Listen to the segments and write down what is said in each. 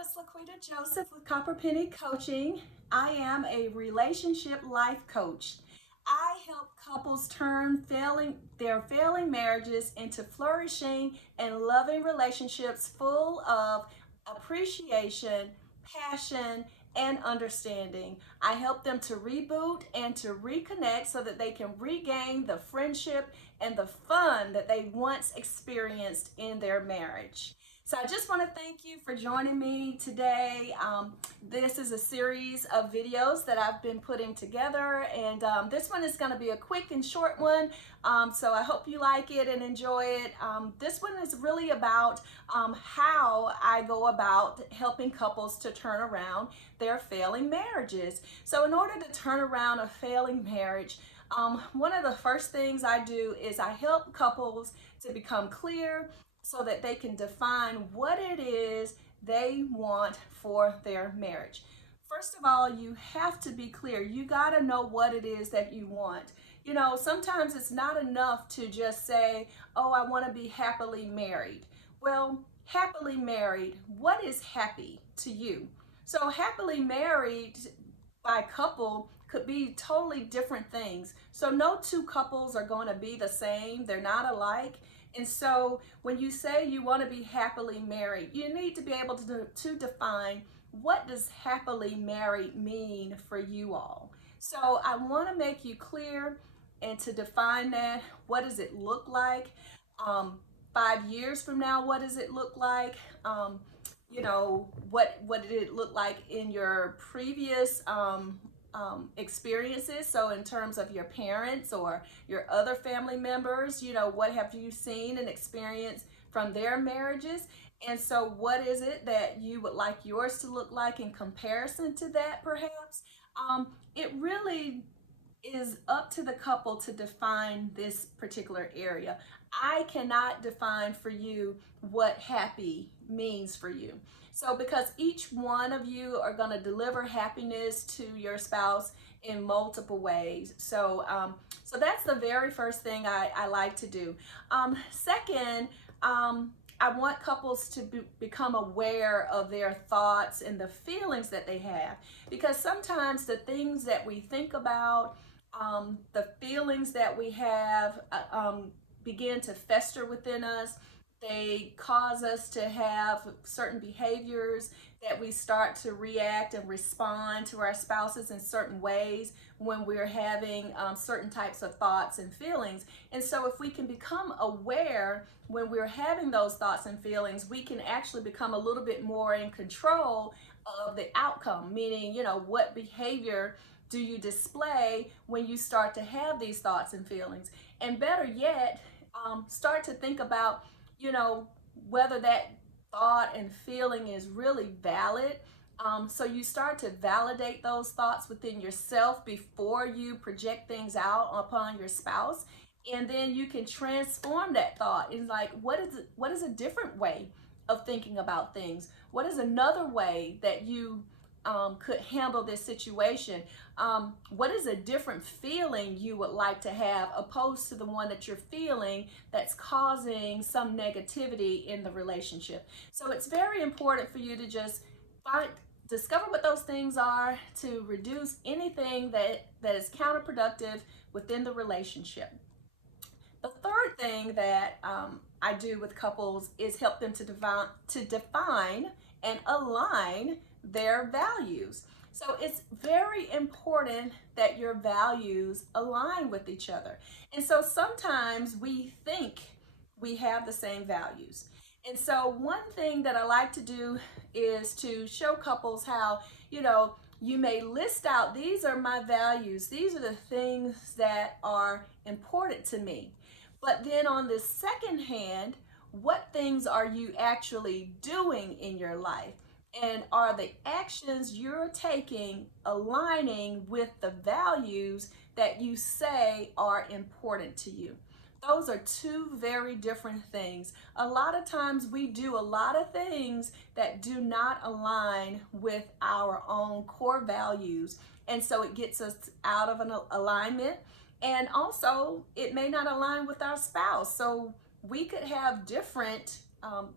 It's Laquita Joseph with Copper Penny Coaching. I am a relationship life coach. I help couples turn their failing marriages into flourishing and loving relationships full of appreciation, passion, and understanding. I help them to reboot and to reconnect so that they can regain the friendship and the fun that they once experienced in their marriage. So I just want to thank you for joining me today. This is a series of videos that I've been putting together, and this one is going to be a quick and short one. So I hope you like it and enjoy it. This one is really about how I go about helping couples to turn around their failing marriages. So in order to turn around a failing marriage, one of the first things I do is I help couples to become clear so that they can define what it is they want for their marriage. First of all, you have to be clear. You got to know what it is that you want. You know, sometimes it's not enough to just say, oh, I want to be happily married. Well, happily married, what is happy to you? So happily married by couple could be totally different things. So no two couples are going to be the same. They're not alike. And so when you say you want to be happily married, you need to be able to define what does happily married mean for you all. So I want to make you clear and to define that. What does it look like? 5 years from now, what does it look like? You know, what did it look like in your previous experiences? So in terms of your parents or your other family members, you know, what have you seen and experienced from their marriages? And so what is it that you would like yours to look like in comparison to that, perhaps? It really is up to the couple to define this particular area. I cannot define for you what happy means for you. So because each one of you are going to deliver happiness to your spouse in multiple ways. So that's the very first thing I like to do. Second, I want couples to become aware of their thoughts and the feelings that they have, because sometimes the things that we think about, the feelings that we have begin to fester within us. They cause us to have certain behaviors, that we start to react and respond to our spouses in certain ways when we're having certain types of thoughts and feelings. And so if we can become aware when we're having those thoughts and feelings, we can actually become a little bit more in control of the outcome, meaning, you know, what behavior do you display when you start to have these thoughts and feelings? And better yet, start to think about, you know, whether that thought and feeling is really valid. So you start to validate those thoughts within yourself before you project things out upon your spouse. And then you can transform that thought. It's like, what is a different way of thinking about things? What is another way that you could handle this situation? What is a different feeling you would like to have opposed to the one that you're feeling that's causing some negativity in the relationship? So it's very important for you to just discover what those things are, to reduce anything that is counterproductive within the relationship. The third thing that I do with couples is help them to define and align their values. So it's very important that your values align with each other. And so sometimes we think we have the same values. And so one thing that I like to do is to show couples how, you know, you may list out, these are my values. These are the things that are important to me. But then on the second hand, what things are you actually doing in your life? And are the actions you're taking aligning with the values that you say are important to you? Those are two very different things. A lot of times we do a lot of things that do not align with our own core values. And so it gets us out of an alignment. And also, it may not align with our spouse. So we could have different,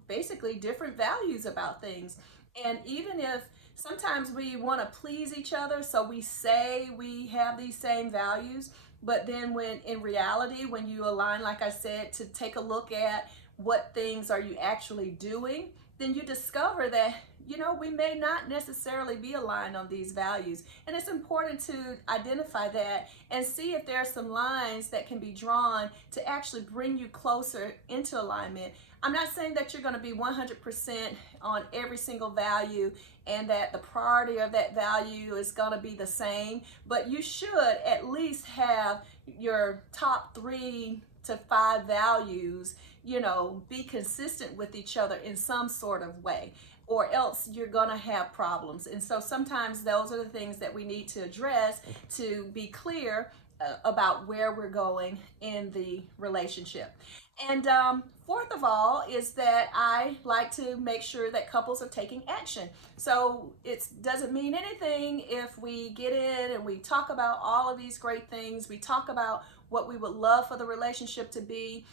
basically different values about things. And even if sometimes we want to please each other, so we say we have these same values, but then when in reality, when you align, like I said, to take a look at what things are you actually doing, then you discover that, you know, we may not necessarily be aligned on these values. And it's important to identify that and see if there are some lines that can be drawn to actually bring you closer into alignment. I'm not saying that you're going to be 100% on every single value and that the priority of that value is going to be the same, but you should at least have your top 3 to 5 values, you know, be consistent with each other in some sort of way, or else you're gonna have problems. And so sometimes those are the things that we need to address to be clear about where we're going in the relationship. And fourth of all is that I like to make sure that couples are taking action. So it doesn't mean anything if we get in and we talk about all of these great things, we talk about what we would love for the relationship to be,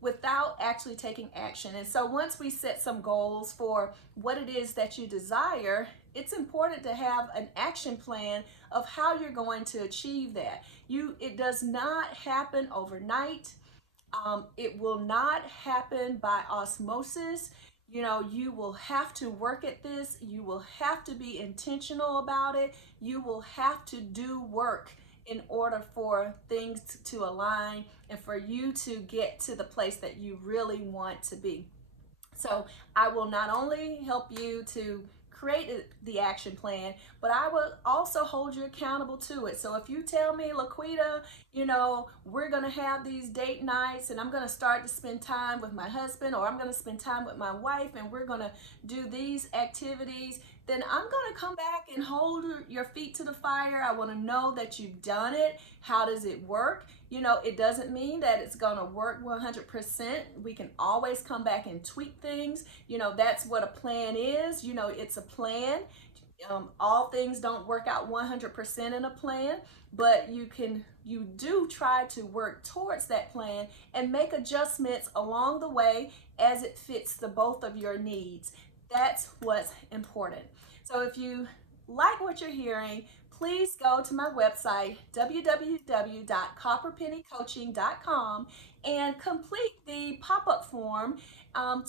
without actually taking action. And so once we set some goals for what it is that you desire, it's important to have an action plan of how you're going to achieve that. It does not happen overnight. It will not happen by osmosis. You know, you will have to work at this. You will have to be intentional about it. You will have to do work in order for things to align and for you to get to the place that you really want to be. So I will not only help you to create the action plan, but I will also hold you accountable to it. So if you tell me, Laquita, you know, we're going to have these date nights and I'm going to start to spend time with my husband, or I'm going to spend time with my wife and we're going to do these activities, then I'm going to come back and hold your feet to the fire. I want to know that you've done it. How does it work? You know, it doesn't mean that it's going to work 100%. We can always come back and tweak things. You know, that's what a plan is. You know, it's a plan. All things don't work out 100% in a plan, but you do try to work towards that plan and make adjustments along the way as it fits the both of your needs. That's what's important. So if you like what you're hearing, please go to my website, www.copperpennycoaching.com, and complete the pop-up form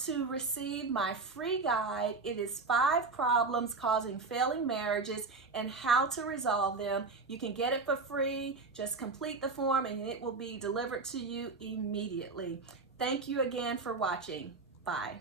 to receive my free guide. It is 5 problems causing failing marriages and how to resolve them. You can get it for free. Just complete the form and it will be delivered to you immediately. Thank you again for watching. Bye.